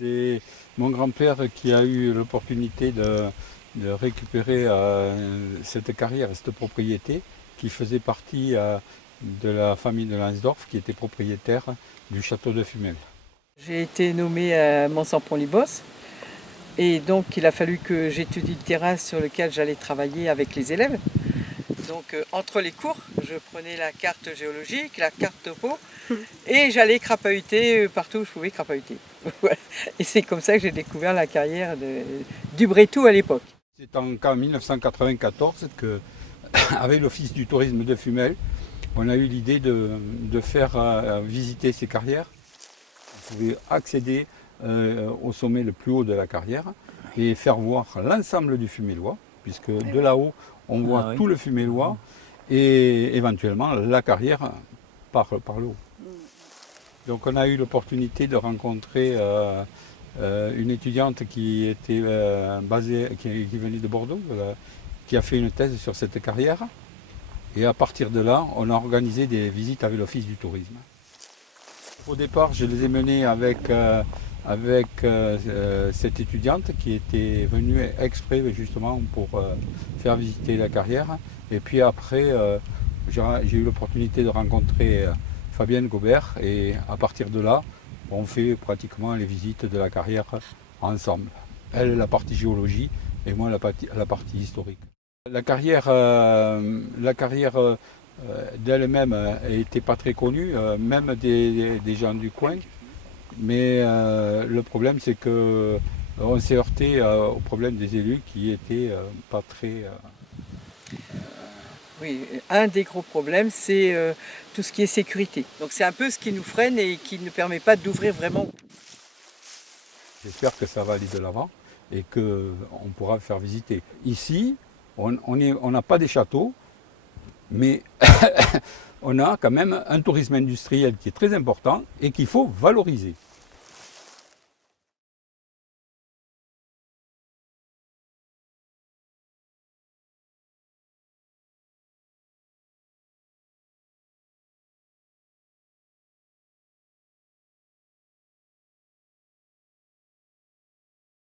C'est mon grand-père qui a eu l'opportunité de récupérer cette carrière, cette propriété qui faisait partie de la famille de Lansdorff qui était propriétaire du château de Fumel. J'ai été nommée à Mons-en-Pont-Libos et donc il a fallu que j'étudie le terrain sur lequel j'allais travailler avec les élèves. Donc entre les cours, je prenais la carte géologique, la carte topo et j'allais crapahuter partout où je pouvais crapahuter. Voilà. Et c'est comme ça que j'ai découvert la carrière du Brétou à l'époque. C'est en 1994 que, avec l'Office du tourisme de Fumel, on a eu l'idée de faire visiter ces carrières. Vous pouvez accéder au sommet le plus haut de la carrière et faire voir l'ensemble du Fumellois, puisque de là-haut, on voit tout le Fumellois et éventuellement la carrière par le haut. Donc on a eu l'opportunité de rencontrer une étudiante qui était qui venait de Bordeaux, qui a fait une thèse sur cette carrière. Et à partir de là, on a organisé des visites avec l'Office du tourisme. Au départ, je les ai menées avec cette étudiante qui était venue exprès justement pour faire visiter la carrière. Et puis après, j'ai eu l'opportunité de rencontrer Fabienne Gobert et à partir de là, on fait pratiquement les visites de la carrière ensemble. Elle, la partie géologie et moi, la partie historique. La carrière d'elle-même n'était pas très connue, même des gens du coin. Mais le problème, c'est qu'on s'est heurté au problème des élus qui n'étaient pas très... Oui, un des gros problèmes, c'est tout ce qui est sécurité. Donc c'est un peu ce qui nous freine et qui ne permet pas d'ouvrir vraiment. J'espère que ça va aller de l'avant et qu'on pourra faire visiter. Ici, on n'a pas des châteaux, mais on a quand même un tourisme industriel qui est très important et qu'il faut valoriser.